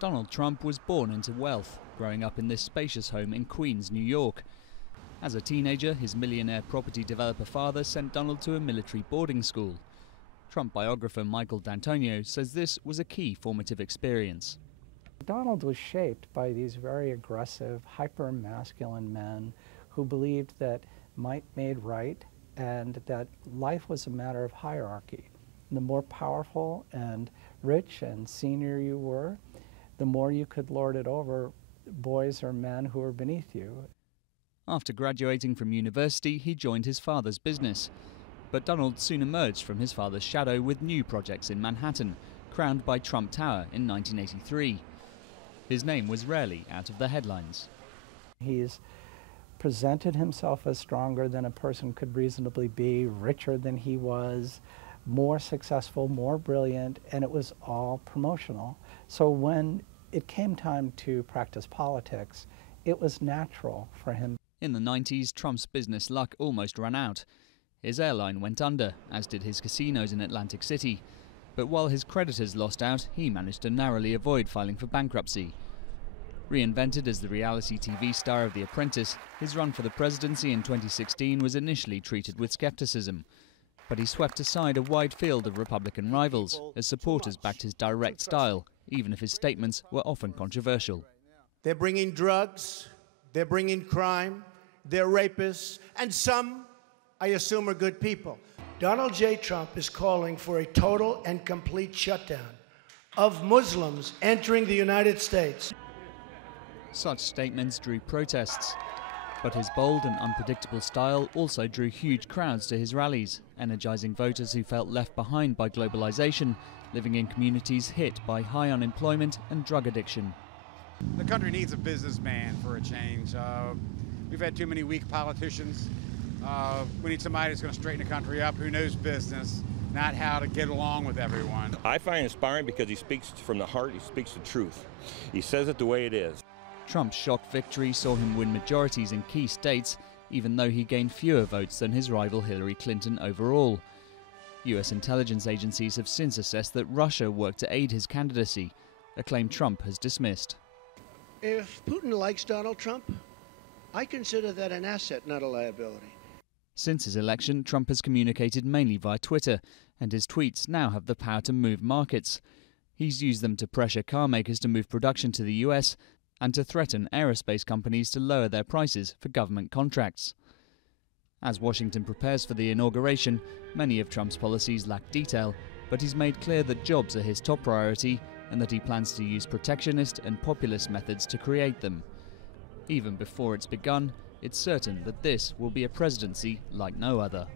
Donald Trump was born into wealth, growing up in this spacious home in Queens, New York. As a teenager, his millionaire property developer father sent Donald to a military boarding school. Trump biographer Michael D'Antonio says this was a key formative experience. Donald was shaped by these very aggressive, hyper-masculine men who believed that might made right and that life was a matter of hierarchy. The more powerful and rich and senior you were, the more you could lord it over boys or men who were beneath you. After graduating from university, he joined his father's business. But Donald soon emerged from his father's shadow with new projects in Manhattan, crowned by Trump Tower in 1983. His name was rarely out of the headlines. He's presented himself as stronger than a person could reasonably be, richer than he was, more successful, more brilliant, and it was all promotional. So when it came time to practice politics, it was natural for him. In the 90s, Trump's business luck almost ran out. His airline went under, as did his casinos in Atlantic City. But while his creditors lost out, he managed to narrowly avoid filing for bankruptcy. Reinvented as the reality TV star of The Apprentice, his run for the presidency in 2016 was initially treated with skepticism. But he swept aside a wide field of Republican rivals as supporters backed his direct style, even if his statements were often controversial. They're bringing drugs, they're bringing crime, they're rapists, and some, I assume, are good people. Donald J. Trump is calling for a total and complete shutdown of Muslims entering the United States. Such statements drew protests. But his bold and unpredictable style also drew huge crowds to his rallies, energizing voters who felt left behind by globalization, living in communities hit by high unemployment and drug addiction. The country needs a businessman for a change. We've had too many weak politicians. We need somebody who's going to straighten the country up, who knows business, not how to get along with everyone. I find it inspiring because he speaks from the heart, he speaks the truth. He says it the way it is. Trump's shock victory saw him win majorities in key states, even though he gained fewer votes than his rival Hillary Clinton overall. US intelligence agencies have since assessed that Russia worked to aid his candidacy, a claim Trump has dismissed. If Putin likes Donald Trump, I consider that an asset, not a liability. Since his election, Trump has communicated mainly via Twitter, and his tweets now have the power to move markets. He's used them to pressure car makers to move production to the US and to threaten aerospace companies to lower their prices for government contracts. As Washington prepares for the inauguration, many of Trump's policies lack detail, but he's made clear that jobs are his top priority and that he plans to use protectionist and populist methods to create them. Even before it's begun, it's certain that this will be a presidency like no other.